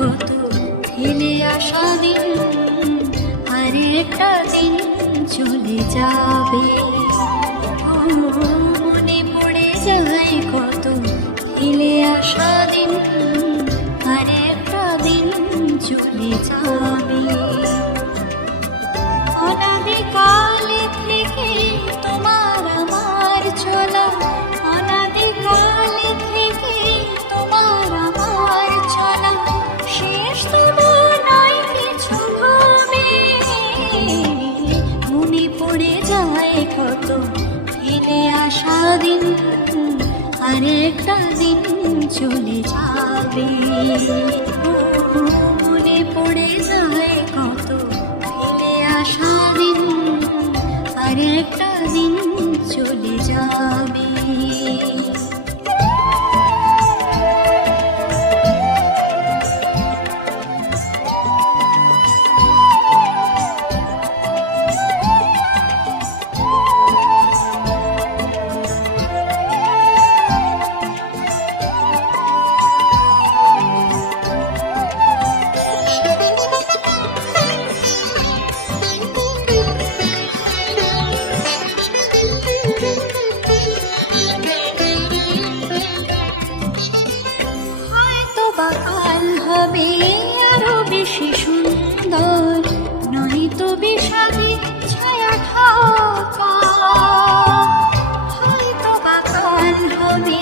কত ফেলে আসা দিন, আর একটা দিন চলে যাবে। মনে পড়ে যায় কত ফেলে আসা দিন, আর একটা দিন চলে যাবে। অনাদিকাল থেকে তোমার আমার চলা, অনাদিকাল থেকে তোমার আমার চলা, শেষ তবু নয় কিছু হবে। মনে পড়ে যায় কত ফেলে আসা দিন, আর একটা দিন চলে যাবে। মনে পড়ে যায় কত ফেলে আসা দিন, আর একটা দিন চলে যাবে। কাল হবে আরো বেশি সুন্দর, নয়তো বিষাদী ছায়া ঢাকা। হয়তো বা কাল হবে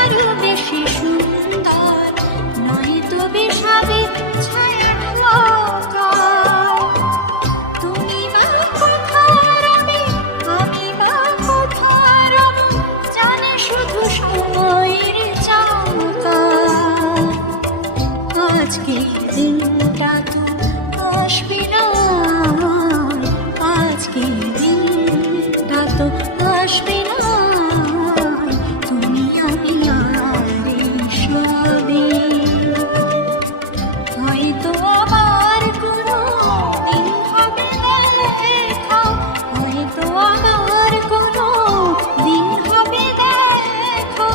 আরো বেশি সুন্দর, নয়তো বিষাদী ছায়া ঢাকা। তুমি বা কোথায় রবে, আমি বা কোথায় রব, জানে শুধু সময়ের চাকা। আজকের দিনটা তো আসবে না, আজকের দিনটা তো আসবে না। তুমি আমি আর সবে, হয়তো আবার কোনো দিন হবে দেখা, হয়তো আবার কোনো দিন হবে দেখা।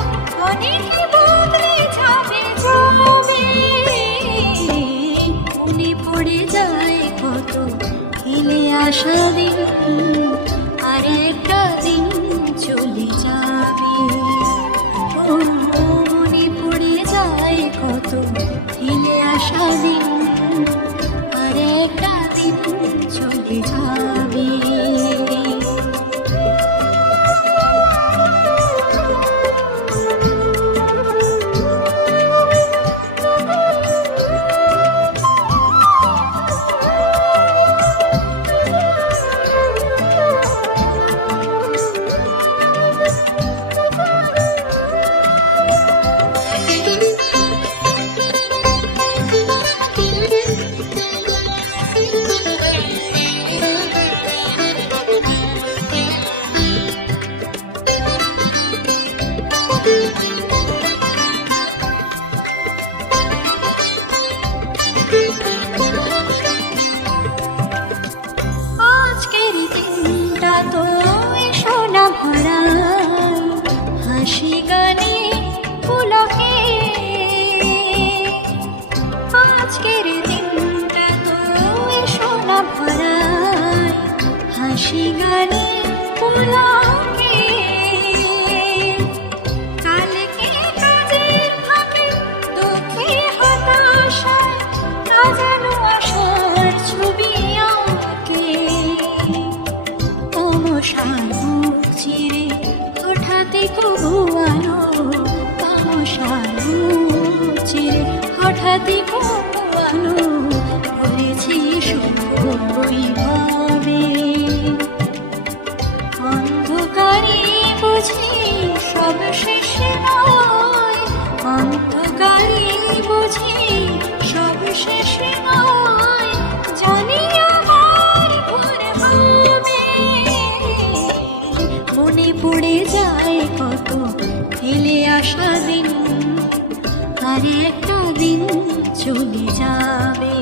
অনেকে বদলে যাবে যাবে, মনে পড়ে যায় কত ফেলে আসা দিন, আর একটা দিন চলে যাবে। মনে পড়ে যায় কত ফেলে আসা দিন, আর একটা দিন চলে যাবে। আজকের দিনটা তো সোনা ভরা হাসি গানে পুলকে, আজকের দিনটা তো সোনা ভরা হাসি গানে পুলকে। কালকে কাজের ফাঁকে দুঃখে হতাশায় না যেন আসার ছবি আঁকে। তামশার মুখ চিরে হঠাৎ কুয়ানো, তামশার মুখ চিরে হঠাৎ কুয়ানো, বলেছি শুভ বৈভবে। অন্ধকারে বুঝি সব শেষে নয়, অন্ধকারে বুঝি সব শেষে নয়, জানি আমার ভোর হবে। মনে পড়ে যায় কত ফেলে আসা দিন, আর একটা দিন চলে যাবে।